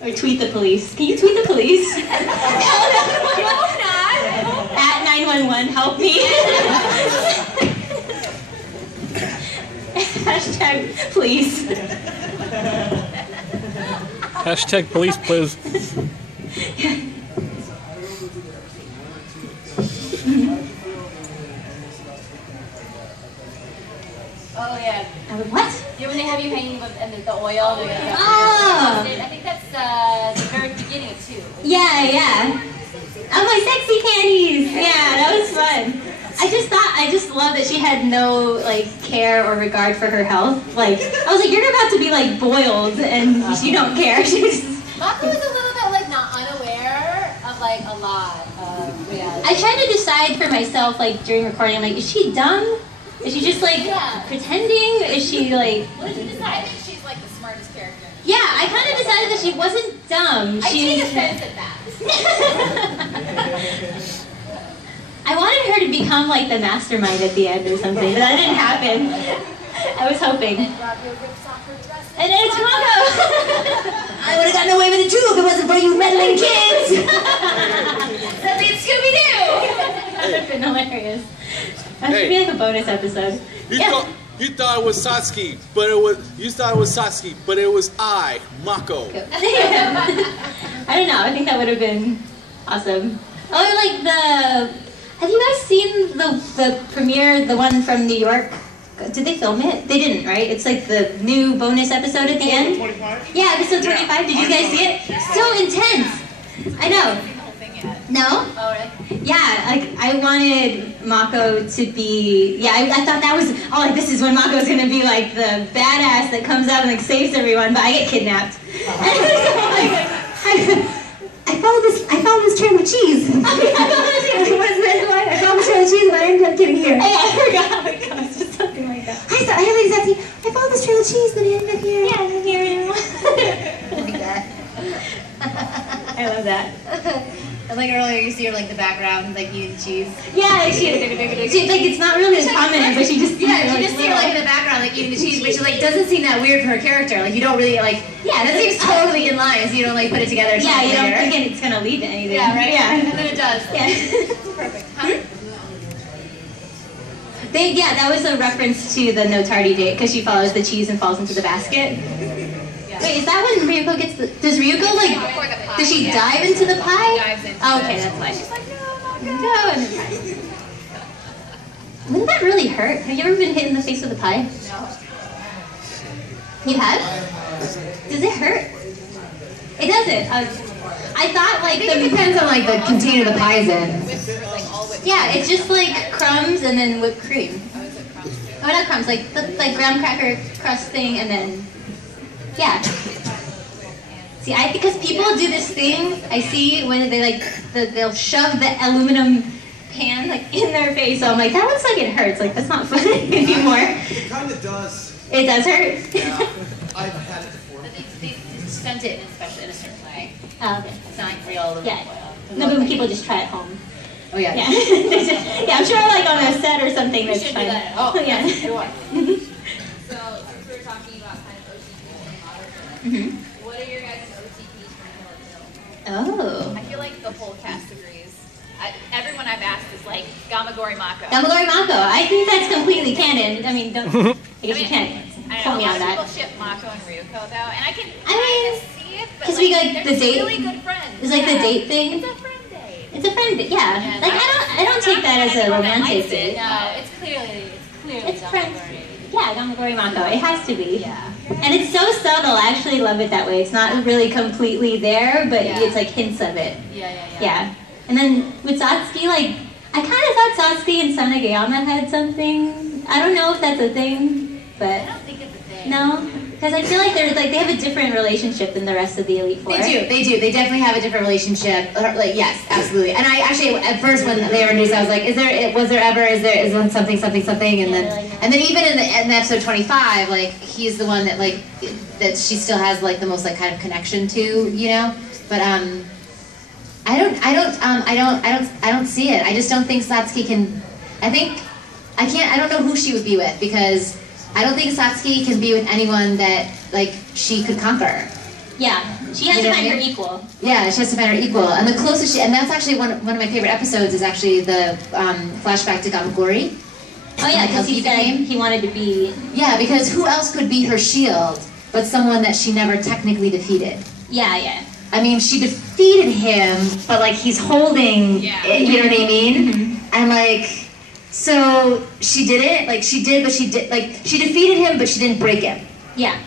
Or tweet the police. Can you tweet the police? No, not. At 911, help me. Hashtag please. Hashtag police, please. Oh yeah. What? Yeah, when they have you hanging and the oil. Oh. I think that's the very beginning too. Yeah, yeah. Oh, my sexy panties. Yeah, that was fun. I just love that she had no like care or regard for her health. Like I was like, you're about to be like boiled, and you don't care. She was just... Mako was a little bit like not unaware of like a lot of reality. I tried to decide for myself like during recording. I'm like, is she dumb? Is she just like pretending? Is she like? What did you decide? I think she's like the smartest character. Yeah, I kind of decided that she wasn't dumb. I take offense at that. I wanted her to become like the mastermind at the end or something, but that didn't happen. I was hoping. And Robbie rips off her dress. And then it's Mako. I would have gotten away with it too if it wasn't for you meddling kids. Something Scooby-Doo. That would have been hilarious. That should be like a bonus episode. You thought it was Satsuki, but you thought it was Satsuki, but it was Mako. I don't know. I think that would have been awesome. Oh, like have you guys seen the premiere, the one from New York? Did they film it? They didn't, right? It's like the new bonus episode at the end. 25? Yeah, episode 25. Did you guys see it? So intense. I know. No? Oh, really? Yeah, like I wanted Mako to be. Yeah, I thought that was. Oh, like this is when Mako's gonna be like the badass that comes out and like saves everyone, but I get kidnapped. I followed this trail of cheese. I followed the trail of cheese and I ended up getting here. I forgot how it goes. Just something like that. I followed this trail of cheese, but I ended up here. Yeah, I'm here now. Like that. I love that. And like earlier, you see her like the background, like eating cheese. Yeah, like she like it's not really prominent, but she just you just see her like in the background, like eating the cheese, but she like doesn't seem that weird for her character. Like you don't really like. Yeah, that seems totally in line, so you don't like put it together. Yeah, you don't think it's gonna lead to anything. Yeah, right. Yeah, and then it does. Yeah. Perfect. Huh? That was a reference to the no tardy date because she follows the cheese and falls into the basket. Yeah. Wait, is that when Ryuko gets the? Does Ryuko like? Does she dive into the pie? Oh, okay, that's why she's like, no, and then pie. Wouldn't that really hurt? Have you ever been hit in the face with a pie? No. You have? Does it hurt? It doesn't. I thought like it depends on like the container the pie's in. Yeah, it's just like crumbs and then whipped cream. Oh, not crumbs, like the graham cracker crust thing, and then yeah. See, because people do this thing. I see when they like they'll shove the aluminum pan like in their face. So I'm like, that looks like it hurts. Like that's not funny anymore. It kind of does. It does hurt. Yeah, I've had it before. They stunt it in a certain way. Oh, okay. It's not like real aluminum Yeah. foil. No, but people just try at home. Oh yeah. Yeah. Yeah, I'm sure like on a set or something We that's should fine. do that. Oh, yeah. Sure. So, since we're talking about kind of OTPs and modern, what are your guys' OTPs from Hill Hill? Oh. I feel like the whole cast agrees. Everyone I've asked is like Gamagori Mako. Gamagori Mako. I think that's completely canon. I mean, don't. I guess you can't I quote don't me know, on a lot of that. people ship Mako and Ryuko though, and I can I mean, see it, but 'cause like, we got they're the just date- really good friends. It's like the date thing. It's a friend date. It's a friend date. Yeah. And Like I don't take that as a romantic date. No, it's clearly It's friends. Gamagori. Yeah, Gamagori Mako. It has to be. Yeah. And it's so subtle. I actually love it that way. It's not really completely there, but Yeah. it's like hints of it. Yeah. Yeah. And then with Satsuki, like, I kind of thought Satsuki and Sanagayama had something. I don't know if that's a thing, I but don't think it's a thing. no. Because I feel like they have a different relationship than the rest of the Elite Four. They do. They definitely have a different relationship. Like, yes, absolutely. And I actually, at first when they were introduced, I was like, is there something, and then even in episode 25, like he's the one that like that she still has like the most like kind of connection to, you know. But I don't see it. I just don't think Satsuki can. I don't know who she would be with because I don't think Satsuki can be with anyone that like she could conquer. Yeah. She has You to know find what I her mean? equal. Yeah, she has to find her equal. And the closest and that's actually one of my favorite episodes is actually the flashback to Gamagori. Oh yeah, Like how because he said became- he wanted to be. Yeah, because who else could be her shield but someone that she never technically defeated? Yeah, yeah. I mean, she defeated him, but like he's holding it, you know what I mean? And like, so she did it, like she did, but she defeated him, but she didn't break him. Yeah.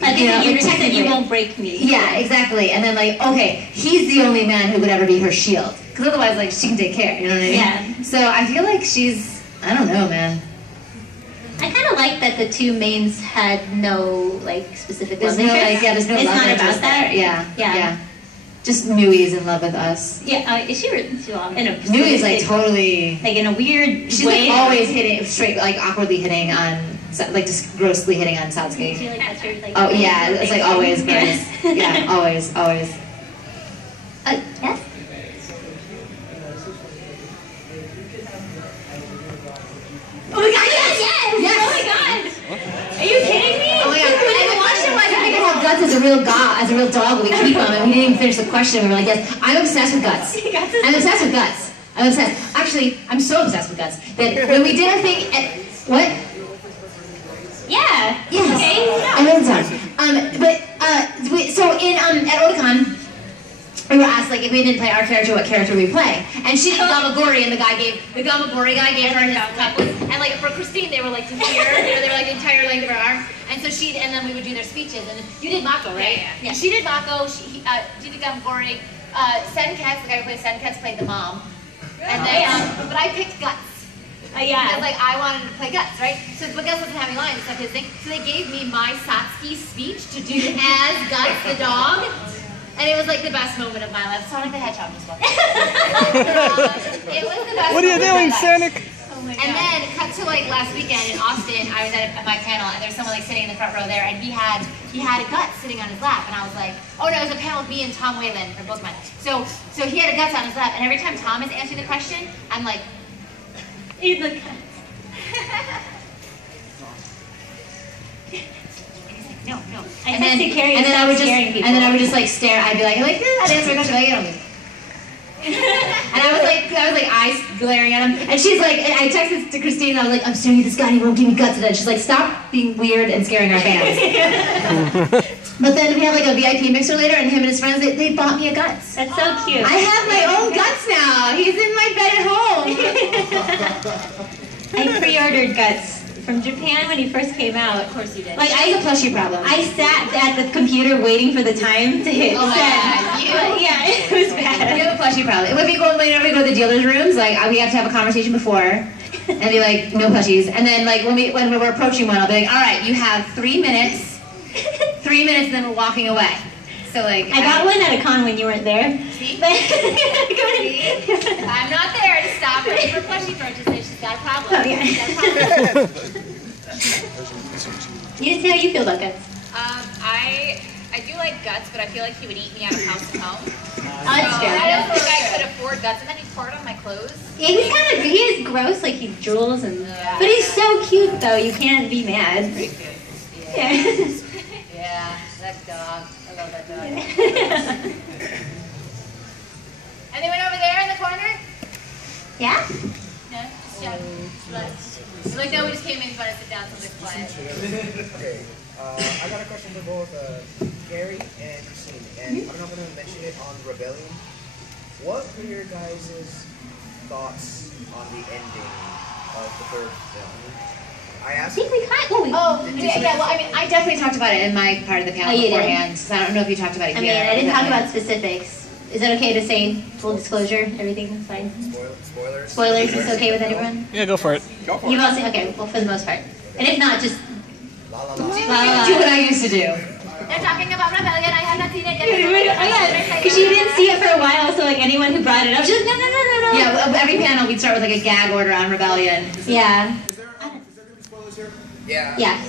Like You know, you like, said, you technically. won't break me. Yeah, exactly. And then like, okay, he's the only man who would ever be her shield. Because otherwise, like, she can take care, you know what I mean? Yeah. So I feel like she's, I don't know, man. I kind of like that the two mains had no like specific There's love no, interest. like, yeah, there's no It's love not about interest that. there. Yeah, Yeah. yeah. Just Mui's in love with us. Yeah, is she in a Mui's like totally, like in a weird she's way. like always hitting, straight, like awkwardly hitting on, like just grossly hitting on I feel Satsuki. like that's her, like, Oh yeah, it's like always Yeah. gross. Yeah, always, always. Yes? Oh my god, yes! Yes! Oh my god! Are you kidding me? Oh my god! And the question was, if we could have Guts as a real dog, we keep him, and we didn't even finish the question. We were like, yes, I'm obsessed with Guts. I'm obsessed with Guts. I'm obsessed. Actually, I'm so obsessed with Guts that when we did our thing at what? Yeah. Yes. Okay. I know the song. So in at Otakon, we were asked like if we didn't play our character, what character we play, and she did Gamagori, and the Gamagori guy gave her his couple, and like for Christine, they were like to here, they were like the entire length of her arm, and so and then we would do their speeches, and you did Mako, right? Yeah. She did Mako. She did Gamagori. Senketsu, the guy who played Senketsu, played the mom, and then but I picked Guts. Yeah. Because like I wanted to play Guts, right? So but Guts wasn't having lines, it's like his thing. So they gave me my Satsuki speech to do as Guts the dog. And it was like the best moment of my life. Sonic the Hedgehog was one. It was the best What are you moment of doing, my life. Sonic? Oh my god. And then cut to like last weekend in Austin, I was at my panel and there was someone like sitting in the front row there and he had a Guts sitting on his lap and I was like, oh no, it was a panel with me and Tom Whalen from Pokemon. So he had a Guts on his lap and every time Tom is answering the question, I'm like, Eat the cat. no. And then I would just like stare. I'd be like, I'd answer a question. Like, and I was like eyes glaring at him. And she's like, and I texted to Christine. And I was like, I'm staring at this guy. He won't give me Guts. And she's like, stop being weird and scaring our fans. But then we had like a VIP mixer later, and him and his friends they bought me a Guts. That's so cute. I have my own Guts now. He's in my bed at home. I pre-ordered Guts from Japan when he first came out. Of course you did. Like I have a plushie problem. I sat at the computer waiting for the time to hit Oh my send. God, you- Yeah, it was We bad. have a plushie problem. Whenever we go to the dealer's rooms, like we have to have a conversation before, and be like, no plushies. And then like when we're approaching one, I'll be like, all right, you have 3 minutes. 3 minutes, and then we're walking away. So like, I got one at a con when you weren't there. See? If I'm not there to stop her for plushie purchases, she's got a problem. Oh, yeah. She's got a problem. You didn't say how you feel about Guts. I do like Guts, but I feel like he would eat me out of house and home. Oh, that's So fair. I don't think I could afford Guts, and then he's poured on my clothes. Yeah, he is gross, like he drools and. But he's so cute though. You can't be mad. Yeah. Yeah, that dog. I love that dog. Anyone over there in the corner? Yeah. No, just check. It's like, no, we just came in, but I sit down, so it's quiet. Okay, I got a question for both Gary and Christine, and I'm not going to mention it on Rebellion. What were your guys' thoughts on the ending of the third film? I I asked. think we kind. Oh, Well, I mean, I definitely talked about it in my part of the panel Oh, you did? beforehand, so I don't know if you talked about it I here. mean, I didn't talk about specifics. Is it okay to say full disclosure? Everything's fine. Spoilers. Spoilers is okay with everyone? Yeah, go for it. Go for You've it. all seen, okay, well, for the most part. And if not, just La la la. Do what I used to do. They're talking about Rebellion. I have not seen it yet. oh yeah, because you didn't see it for a while, so like anyone who brought it up, just no. Yeah, every panel we'd start with like a gag order on Rebellion. Yeah. Is there going to be spoilers here? Yeah. Yeah.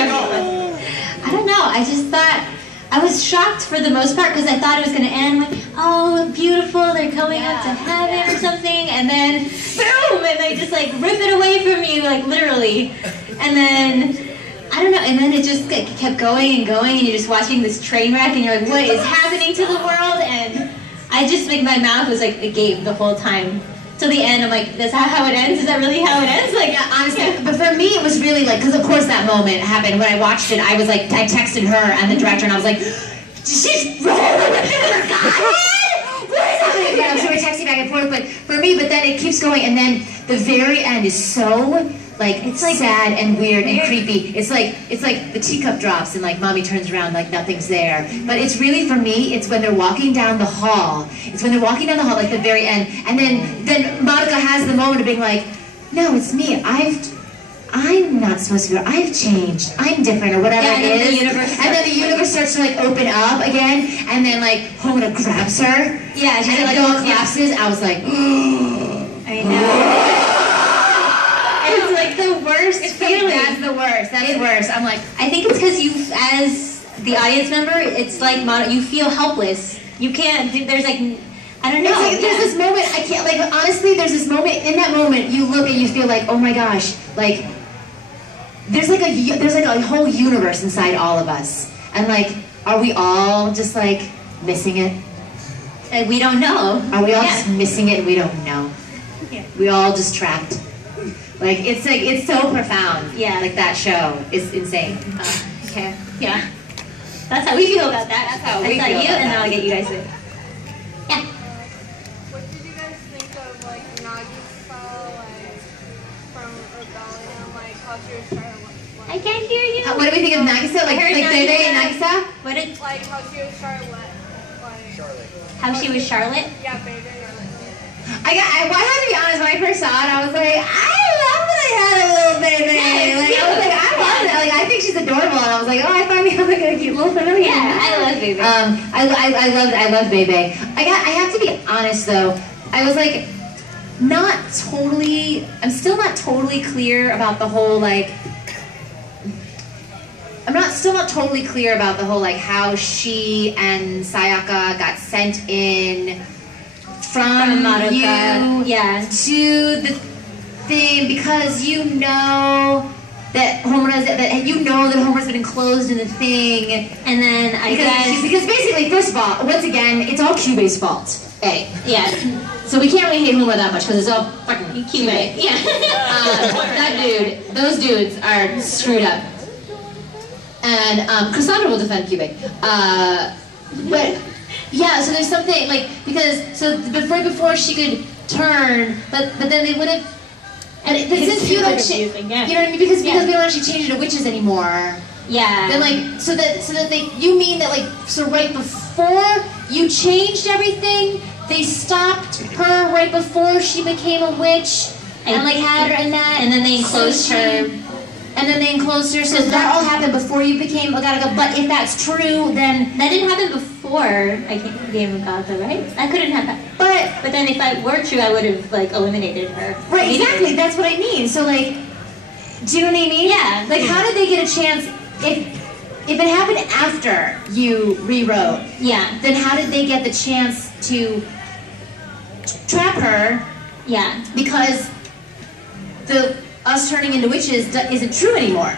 I don't know. I just thought I was shocked for the most part because I thought it was going to end like, oh, beautiful, they're going up to heaven or something, and then boom, and they just like rip it away from you, like literally. And then I I don't know, and then it just kept going and going, and you're just watching this train wreck, and you're like, what is happening to the world? And I just, like, my mouth was like agape the whole time. Till the end, I'm like, that's how it ends? Is that really how it ends? Like, Yeah, honestly, but for me it was really like, because of course that moment happened when I watched it. I was like, I texted her and the director, and I was like, she's rolling with her god. What is happening? But so we're texting back and forth. But for me, but then it keeps going, and then the very end is so like it's like sad and weird and creepy. It's like the teacup drops and like mommy turns around like nothing's there. But it's really, for me, it's when they're walking down the hall. It's when they're walking down the hall, like the very end, and then Monica has the moment of being like, no, it's me. I'm not supposed to be. I've changed. I'm different, or whatever it is. And then the universe starts to like open up again, and then like Homura grabs her. yeah, she's And like, it all collapses. I was like, I know. It's like the worst feeling. that's the worst. That's the worst. I'm like, I think it's because you, as the audience member, it's like you feel helpless. You can't. There's like, I don't know. it's like, there's this moment. I can't. Like, honestly, there's this moment. In that moment, you look and you feel like, oh my gosh, like there's like a whole universe inside all of us, and like, are we all just like missing it? We don't know. Are we all just missing it and we don't know? Yeah. We all just trapped. Like, it's so profound. Yeah. Like, that show is insane. Okay. Yeah. That's how we feel about that. That's how we I feel thought you, about and then that. I'll get you guys in. Yeah. What did you guys think of like Nagi's style, like from Rebellion, like how she was trying to I can't hear you. What do we think of Nagisa? Like, I heard Bebe and Nagisa. Nagisa? What did? like how she was Charlotte, like Charlotte. How she was Charlotte? yeah, baby. I have to be honest, when I first saw it, I was like, I love that I had a little baby. Like, I was like, I love it. Like, I think she's adorable. And I was like, oh, I finally have like a cute little family. Yeah, I love Bebe. I love Bebe. I have to be honest though. I was like, I'm still not totally clear about the whole like, still not totally clear about the whole like how she and Sayaka got sent in from Madoka. you to the thing, because you know that Homura's been enclosed in the thing, And then I guess because basically, first of all, once again, it's all Kyubei's fault. A. yeah, So we can't really hate Homura that much because it's all fucking Kyubei. Yeah. those dudes are screwed up. And Cassandra will defend Kyubei. But yeah, so there's something like, because so before she could turn, but then they would have. And since you don't, you know what I mean? Because we don't actually change it to witches anymore. Yeah. Then like so that you mean that like, so right before you changed everything, they stopped her right before she became a witch and like had her in that, and then they enclosed her. And then they enclosed her, so that all happened before you became Ogata. But if that's true, then That didn't happen before I became Ogata, right? That couldn't have happened. But then if that were true, I would have like eliminated her. right, exactly. That's what I mean. So like, do you know what I mean? Yeah. Like, how did they get a chance if it happened after you rewrote? Yeah. Then how did they get the chance to trap her? Yeah. Because us turning into witches isn't true anymore.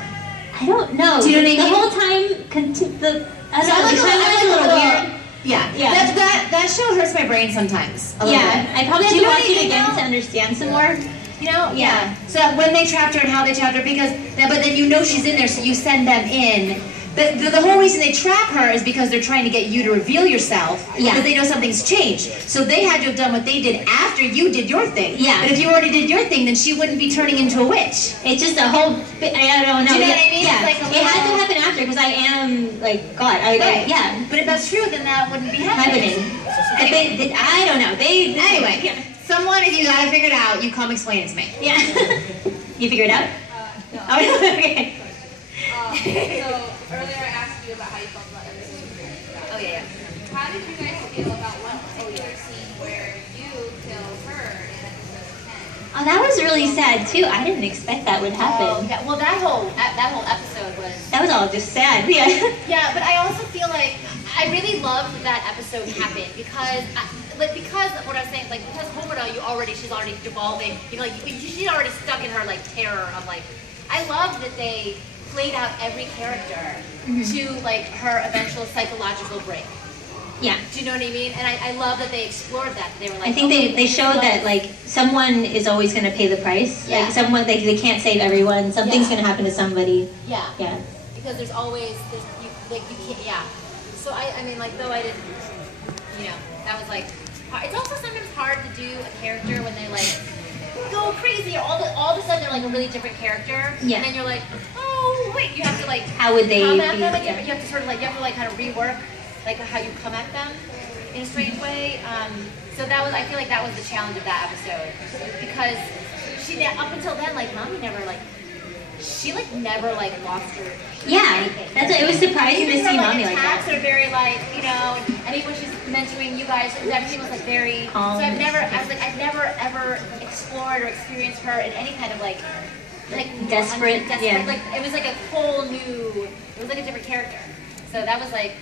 I don't know. Do you know what I mean? The whole time, I don't know. The timeline's a little weird. Yeah. Yeah. That show hurts my brain sometimes. A little Yeah. bit. I probably have Do to you know watch what I it mean, again though? to understand some more. You know? Yeah. So when they trapped her and how they trapped her, but then you know she's in there, so you send them in. The whole reason they trap her is because they're trying to get you to reveal yourself, Yeah. because they know something's changed. So they had to have done what they did after you did your thing. Yeah. But if you already did your thing, then she wouldn't be turning into a witch. It's just a whole. I don't know. Do you know what I mean? Yeah. It's like a It had to little- happen after because I am like God. Right. Yeah. But if that's true, then that wouldn't be happening. Happening. I don't know. Anyway, Yeah. someone, if you got it figured out, you come explain it to me. Yeah. You figured it out? No. Oh, okay. So earlier I asked you about how you felt about everything. Oh yeah. How did you guys feel about one particular scene where you killed her in episode 10? Oh, that was really sad too. I didn't expect that would happen. Yeah, well, that whole episode was. That was all just sad. Yeah. Yeah, but I also feel like I really loved that episode happened because of what I was saying, like because Homura, she's already devolving. You know, like she's already stuck in her like terror of like. I love that they played out every character to like her eventual psychological break. Yeah. Do you know what I mean? And I love that they explored that. They were like, I think they showed that like someone is always going to pay the price. Yeah. Like someone they can't save everyone. Something's going to happen to somebody. Yeah. Yeah. Because there's always you can't. Yeah. So I mean like though I didn't, you know, that was like it's also sometimes hard to do a character when they like go crazy. All of a sudden they're like a really different character. Yeah. And then you're like, oh wait, you have to like How would they come at be? them. Like, Yeah. you have to sort of like kind of rework like how you come at them in a strange way. So that was I feel like that was the challenge of that episode because she up until then like mommy never like she like never like lost her. Yeah, that's what, it was surprising to Even see her, mommy like attacks that. are very like and even when she's mentoring you guys, everything was like very. Calm. So I've never ever explored or experienced her in any kind of like Desperate, yeah. Like it was like a whole new. It was like a different character. So that was like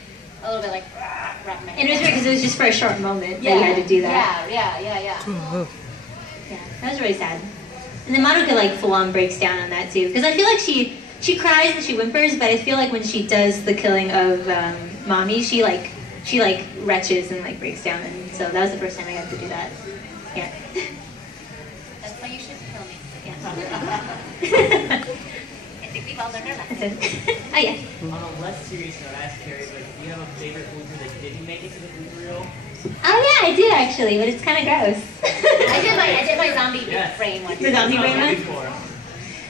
a little bit like wrap my head. And it was weird because it was just for a short moment Yeah. that you had to do that. Yeah. Yeah, that was really sad. And then Madoka like full on breaks down on that too, because I feel like she cries and she whimpers, but I feel like when she does the killing of mommy, she retches and like breaks down, and so that was the first time I got to do that. Yeah. That's why you should kill me. Yeah. I think we've all learned our lesson. Oh yeah. On a less serious note, I asked Carrie, but do you have a favorite blooper that didn't make it to the blooper reel? Oh yeah, I do actually, but it's kind of gross. I did my zombie brain one. The zombie brain one? Before.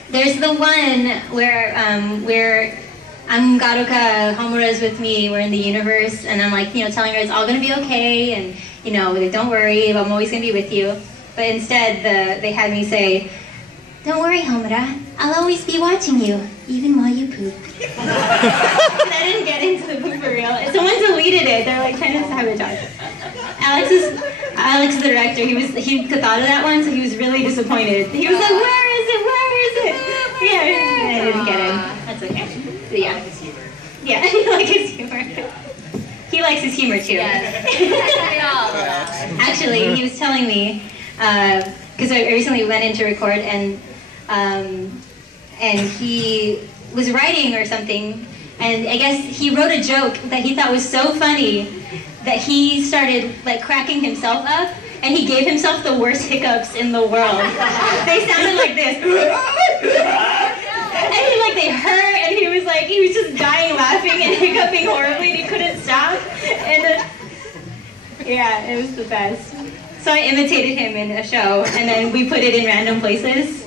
There's the one where I'm Garuka, Homura's with me, we're in the universe, and I'm like, telling her it's all gonna be okay, and don't worry, I'm always gonna be with you. But instead, they had me say, "Don't worry, Homura, I'll always be watching you, even while you poop." And I didn't get into the pooper reel. Someone deleted it. They're like trying to sabotage. Alex, the director, he thought of that one, so he was really disappointed. He was like, "Where is it? Where is it?" Yeah, I didn't get it. That's okay. But yeah. His humor. Yeah, he likes his humor. He likes his humor too. Actually, he was telling me, because I recently went in to record, and he was writing or something, and I guess he wrote a joke that he thought was so funny that he started like cracking himself up, and he gave himself the worst hiccups in the world. They sounded like this. And they hurt, and he was just dying laughing and hiccuping horribly, and he couldn't stop. And yeah, it was the best. So I imitated him in a show, and then we put it in random places.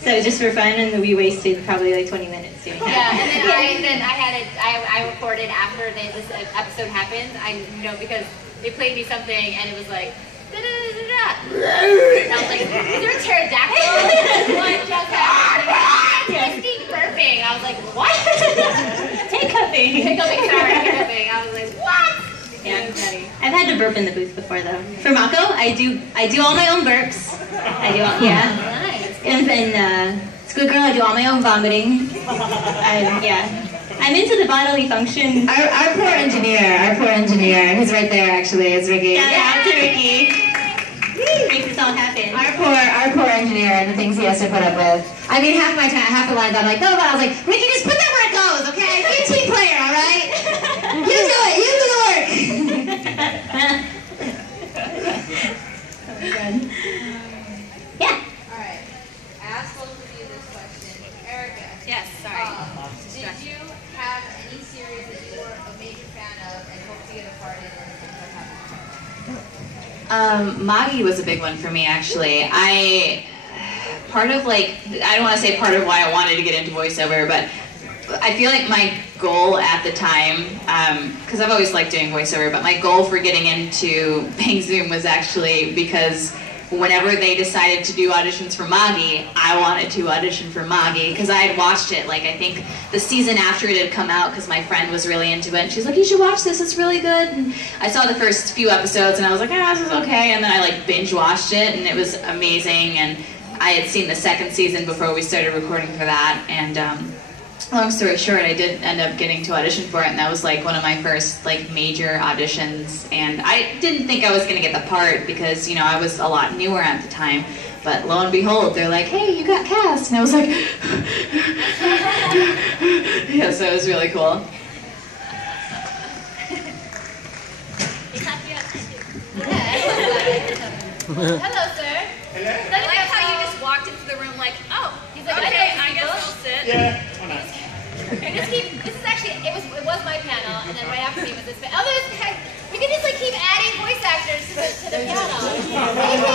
So just for fun, and we wasted probably like 20 minutes doing that. Yeah, and then I recorded after this episode happened. Because they played me something, and it was like. And I was like, is there a pterodactyl? What just happened? Burping. I was like, what? Hiccuping. Hiccuping. I was like, what? Yeah, I've had to burp in the booth before though. For Mako, I do all my own burps. Nice. And Squid Girl, I do all my own vomiting. I'm into the bodily function. Our poor engineer, who's right there actually, is Ricky. Shout out to Ricky. Makes this all happen. Our poor engineer and the things he has to put up with. I mean, half the lines I'm like, no, but I was like, Ricky, just put that where it goes, okay? Be a team player, all right? You do it. You do the work. Oh my God. Yeah. Alright. I asked both of you this question. Erica. Yes, sorry. Did you have any series that you were a major fan of and hope to get a part in and what happened? Magi was a big one for me, actually. I don't want to say part of why I wanted to get into voiceover, but I feel like my goal at the time, because I've always liked doing voiceover, but my goal for getting into Bang Zoom was actually because whenever they decided to do auditions for Magi, I wanted to audition for Magi because I had watched it, I think the season after it had come out because my friend was really into it, and she's like, you should watch this, it's really good. And I saw the first few episodes and I was like, this is okay, and then I binge watched it and it was amazing, and I had seen the second season before we started recording for that, and long story short, I did end up getting to audition for it, and that was one of my first major auditions, and I didn't think I was going to get the part because I was a lot newer at the time, But lo and behold, they're like, hey, you got cast. And I was like, yeah, so it was really cool. Hello, sir. Hello. I like how you just walked into the room like, oh, he's like, okay, I guess I'll sit. Yeah, why not? This is actually, it was my panel, and then right after me was this panel. Oh, you can just like keep adding voice actors to the panel.